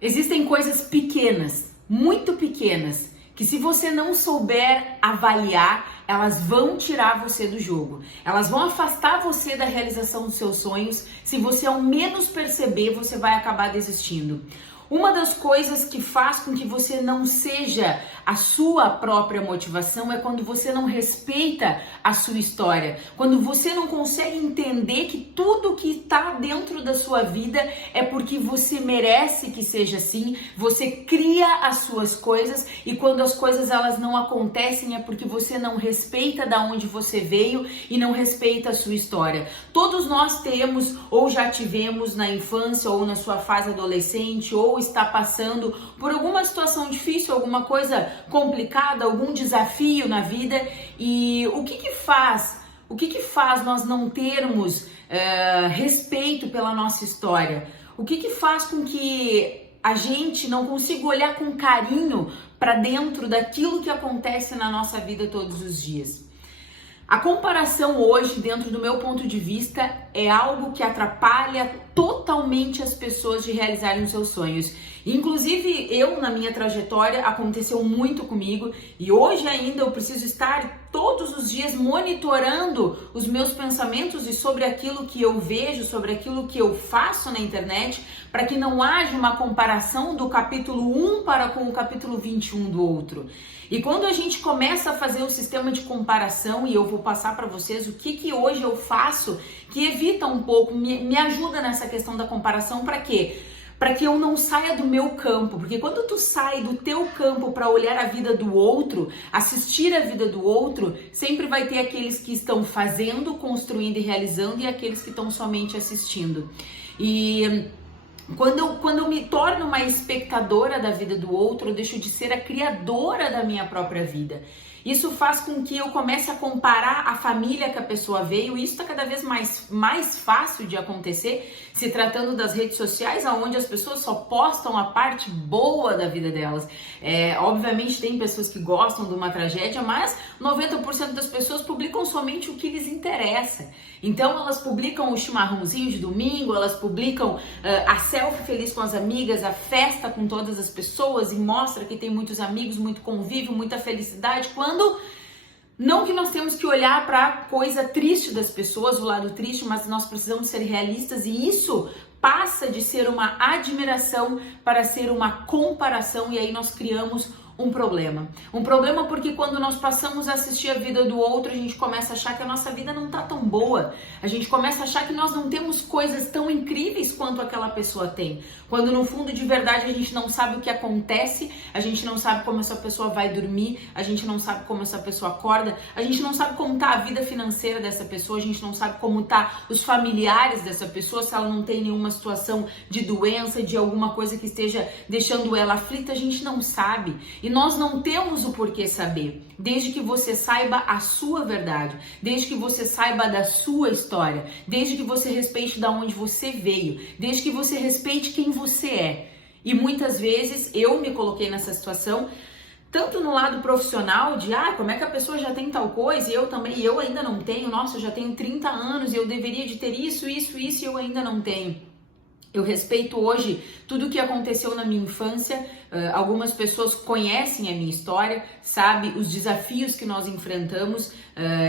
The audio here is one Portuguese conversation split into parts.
Existem coisas pequenas, muito pequenas, que se você não souber avaliar, elas vão tirar você do jogo. Elas vão afastar você da realização dos seus sonhos. Se você ao menos perceber, você vai acabar desistindo. Uma das coisas que faz com que você não seja a sua própria motivação é quando você não respeita a sua história, quando você não consegue entender que tudo que está dentro da sua vida é porque você merece que seja assim, você cria as suas coisas e quando as coisas elas não acontecem é porque você não respeita da onde você veio e não respeita a sua história. Todos nós temos ou já tivemos na infância ou na sua fase adolescente ou está passando por alguma situação difícil, alguma coisa complicada, algum desafio na vida. E o que faz nós não termos respeito pela nossa história? O que faz com que a gente não consiga olhar com carinho para dentro daquilo que acontece na nossa vida todos os dias? A comparação hoje, dentro do meu ponto de vista, é algo que atrapalha totalmente as pessoas de realizarem os seus sonhos. Inclusive, eu, na minha trajetória, aconteceu muito comigo e hoje ainda eu preciso estar todos os dias monitorando os meus pensamentos e sobre aquilo que eu vejo, sobre aquilo que eu faço na internet, para que não haja uma comparação do capítulo 1 para com o capítulo 21 do outro. E quando a gente começa a fazer o sistema de comparação, e eu vou passar para vocês o que hoje eu faço, que evita um pouco, me ajuda nessa questão da comparação, para quê? Para que eu não saia do meu campo, porque quando tu sai do teu campo para olhar a vida do outro, assistir a vida do outro, sempre vai ter aqueles que estão fazendo, construindo e realizando e aqueles que estão somente assistindo. E quando eu me torno uma espectadora da vida do outro, eu deixo de ser a criadora da minha própria vida. Isso faz com que eu comece a comparar a família que a pessoa veio, e isso está cada vez mais fácil de acontecer, se tratando das redes sociais, onde as pessoas só postam a parte boa da vida delas. Obviamente tem pessoas que gostam de uma tragédia, mas 90% das pessoas publicam somente o que lhes interessa. Então elas publicam o chimarrãozinho de domingo, elas publicam a selfie feliz com as amigas, a festa com todas as pessoas e mostra que tem muitos amigos, muito convívio, muita felicidade, quando não que nós temos que olhar para a coisa triste das pessoas, o lado triste, mas nós precisamos ser realistas e isso passa de ser uma admiração para ser uma comparação e aí nós criamos um problema. Um problema porque quando nós passamos a assistir a vida do outro, a gente começa a achar que a nossa vida não tá tão boa. A gente começa a achar que nós não temos coisas tão incríveis quanto aquela pessoa tem. Quando no fundo de verdade a gente não sabe o que acontece, a gente não sabe como essa pessoa vai dormir, a gente não sabe como essa pessoa acorda, a gente não sabe como tá a vida financeira dessa pessoa, a gente não sabe como tá os familiares dessa pessoa, se ela não tem nenhuma situação de doença, de alguma coisa que esteja deixando ela aflita, a gente não sabe. E nós não temos o porquê saber, desde que você saiba a sua verdade, desde que você saiba da sua história, desde que você respeite de onde você veio, desde que você respeite quem você é. E muitas vezes eu me coloquei nessa situação, tanto no lado profissional de, como é que a pessoa já tem tal coisa e eu também, e eu ainda não tenho, nossa, eu já tenho 30 anos e eu deveria de ter isso e eu ainda não tenho. Eu respeito hoje tudo o que aconteceu na minha infância, algumas pessoas conhecem a minha história, sabe os desafios que nós enfrentamos,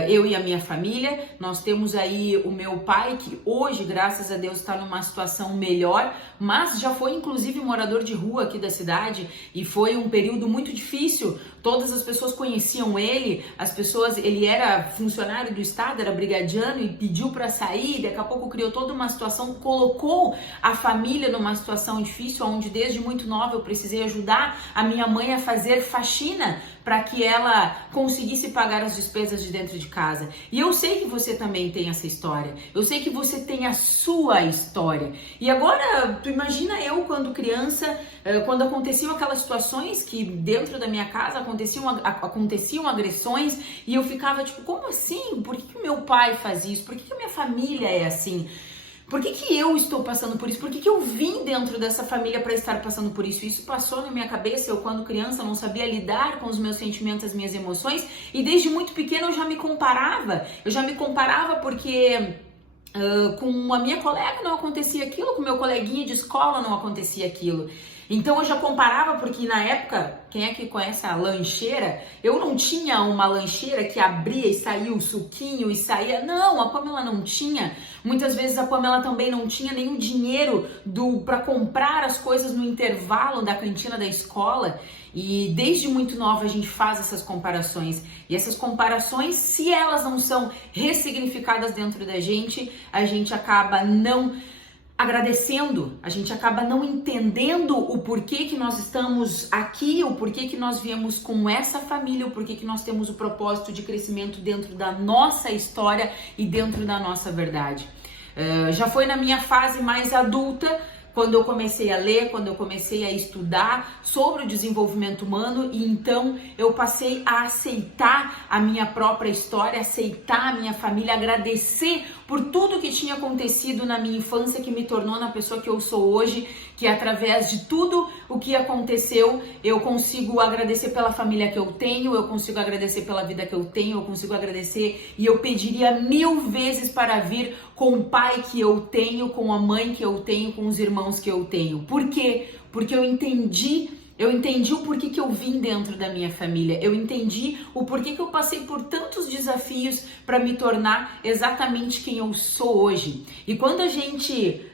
eu e a minha família. Nós temos aí o meu pai que hoje, graças a Deus, está numa situação melhor, mas já foi inclusive morador de rua aqui da cidade e foi um período muito difícil. Todas as pessoas conheciam ele, ele era funcionário do estado, era brigadiano e pediu para sair, daqui a pouco criou toda uma situação, colocou a família numa situação difícil, onde desde muito nova eu precisei ajudar a minha mãe a fazer faxina para que ela conseguisse pagar as despesas de dentro de casa. E eu sei que você também tem essa história, eu sei que você tem a sua história. E agora, tu imagina eu quando criança, quando aconteciam aquelas situações que dentro da minha casa aconteciam agressões e eu ficava tipo, como assim? Por que o meu pai faz isso? Por que a minha família é assim? Por que eu estou passando por isso? Por que eu vim dentro dessa família para estar passando por isso? Isso passou na minha cabeça, eu quando criança não sabia lidar com os meus sentimentos, as minhas emoções, e desde muito pequena eu já me comparava porque com a minha colega não acontecia aquilo, com o meu coleguinha de escola não acontecia aquilo. Então eu já comparava, porque na época, quem é que conhece a lancheira? Eu não tinha uma lancheira que abria e saía o suquinho e saía. Não, a Pamela não tinha. Muitas vezes a Pamela também não tinha nenhum dinheiro para comprar as coisas no intervalo da cantina da escola. E desde muito nova a gente faz essas comparações. E essas comparações, se elas não são ressignificadas dentro da gente, a gente acaba não agradecendo, a gente acaba não entendendo o porquê que nós estamos aqui, o porquê que nós viemos com essa família, o porquê que nós temos o propósito de crescimento dentro da nossa história e dentro da nossa verdade. Já foi na minha fase mais adulta, quando eu comecei a ler, quando eu comecei a estudar sobre o desenvolvimento humano, e então eu passei a aceitar a minha própria história, aceitar a minha família, agradecer por tudo que tinha acontecido na minha infância, que me tornou na pessoa que eu sou hoje, que através de tudo o que aconteceu, eu consigo agradecer pela família que eu tenho, eu consigo agradecer pela vida que eu tenho, eu consigo agradecer, e eu pediria 1000 vezes para vir com o pai que eu tenho, com a mãe que eu tenho, com os irmãos que eu tenho. Por quê? Porque eu entendi o porquê que eu vim dentro da minha família. Eu entendi o porquê que eu passei por tantos desafios para me tornar exatamente quem eu sou hoje. E quando a gente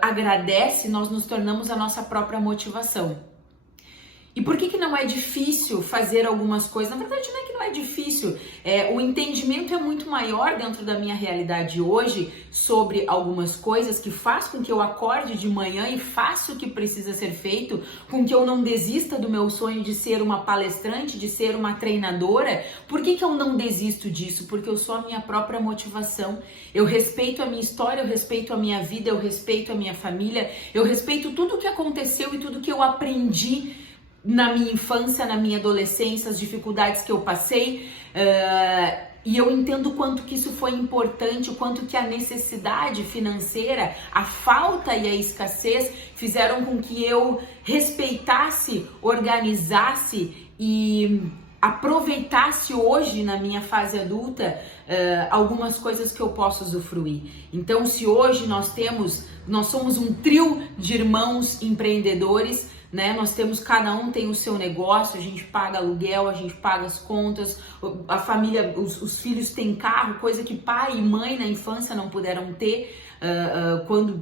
agradece, nós nos tornamos a nossa própria motivação. E por que não é difícil fazer algumas coisas? Na verdade, não é que não é difícil. O entendimento é muito maior dentro da minha realidade hoje sobre algumas coisas, que faz com que eu acorde de manhã e faça o que precisa ser feito, com que eu não desista do meu sonho de ser uma palestrante, de ser uma treinadora. Por que eu não desisto disso? Porque eu sou a minha própria motivação. Eu respeito a minha história, eu respeito a minha vida, eu respeito a minha família, eu respeito tudo o que aconteceu e tudo que eu aprendi na minha infância, na minha adolescência, as dificuldades que eu passei, e eu entendo o quanto que isso foi importante, o quanto que a necessidade financeira, a falta e a escassez fizeram com que eu respeitasse, organizasse e aproveitasse hoje, na minha fase adulta, algumas coisas que eu posso usufruir. Então, se hoje nós somos um trio de irmãos empreendedores, né? Nós temos, cada um tem o seu negócio, a gente paga aluguel, a gente paga as contas, a família, os filhos têm carro, coisa que pai e mãe na infância não puderam ter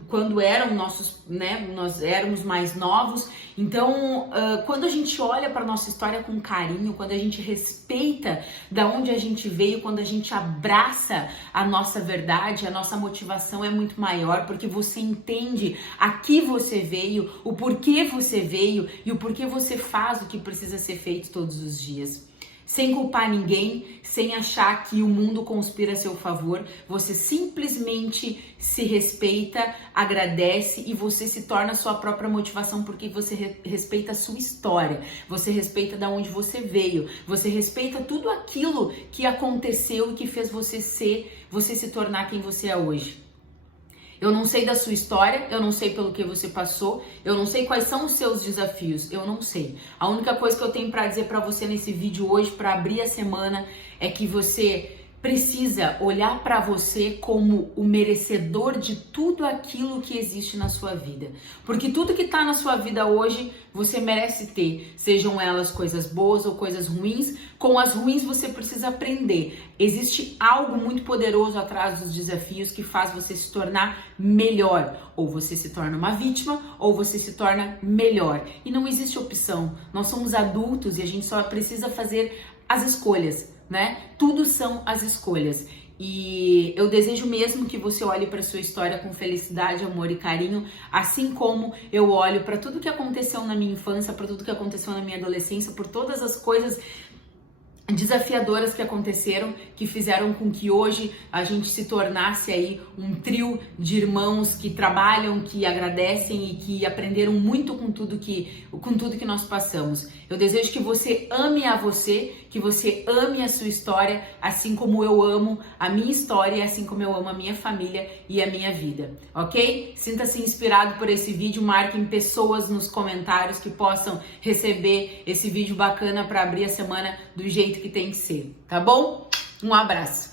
quando eram nossos, né? Nós éramos mais novos. Então, quando a gente olha para nossa história com carinho, quando a gente respeita da onde a gente veio, quando a gente abraça a nossa verdade, a nossa motivação é muito maior, porque você entende a que você veio, o porquê você veio e o porquê você faz o que precisa ser feito todos os dias. Sem culpar ninguém, sem achar que o mundo conspira a seu favor, você simplesmente se respeita, agradece e você se torna a sua própria motivação, porque você respeita a sua história, você respeita de onde você veio, você respeita tudo aquilo que aconteceu e que fez você se tornar quem você é hoje. Eu não sei da sua história, eu não sei pelo que você passou, eu não sei quais são os seus desafios, eu não sei. A única coisa que eu tenho para dizer para você nesse vídeo hoje, para abrir a semana, é que você precisa olhar para você como o merecedor de tudo aquilo que existe na sua vida. Porque tudo que está na sua vida hoje, você merece ter. Sejam elas coisas boas ou coisas ruins. Com as ruins você precisa aprender. Existe algo muito poderoso atrás dos desafios que faz você se tornar melhor. Ou você se torna uma vítima, ou você se torna melhor. E não existe opção. Nós somos adultos e a gente só precisa fazer as escolhas, né? Tudo são as escolhas. E eu desejo mesmo que você olhe para sua história com felicidade, amor e carinho, assim como eu olho para tudo que aconteceu na minha infância, para tudo que aconteceu na minha adolescência, por todas as coisas desafiadoras que aconteceram, que fizeram com que hoje a gente se tornasse aí um trio de irmãos que trabalham, que agradecem e que aprenderam muito com tudo que nós passamos. Eu desejo que você ame a você, que você ame a sua história, assim como eu amo a minha história, assim como eu amo a minha família e a minha vida, ok? Sinta-se inspirado por esse vídeo, marquem pessoas nos comentários que possam receber esse vídeo bacana para abrir a semana do jeito que tem que ser, tá bom? Um abraço!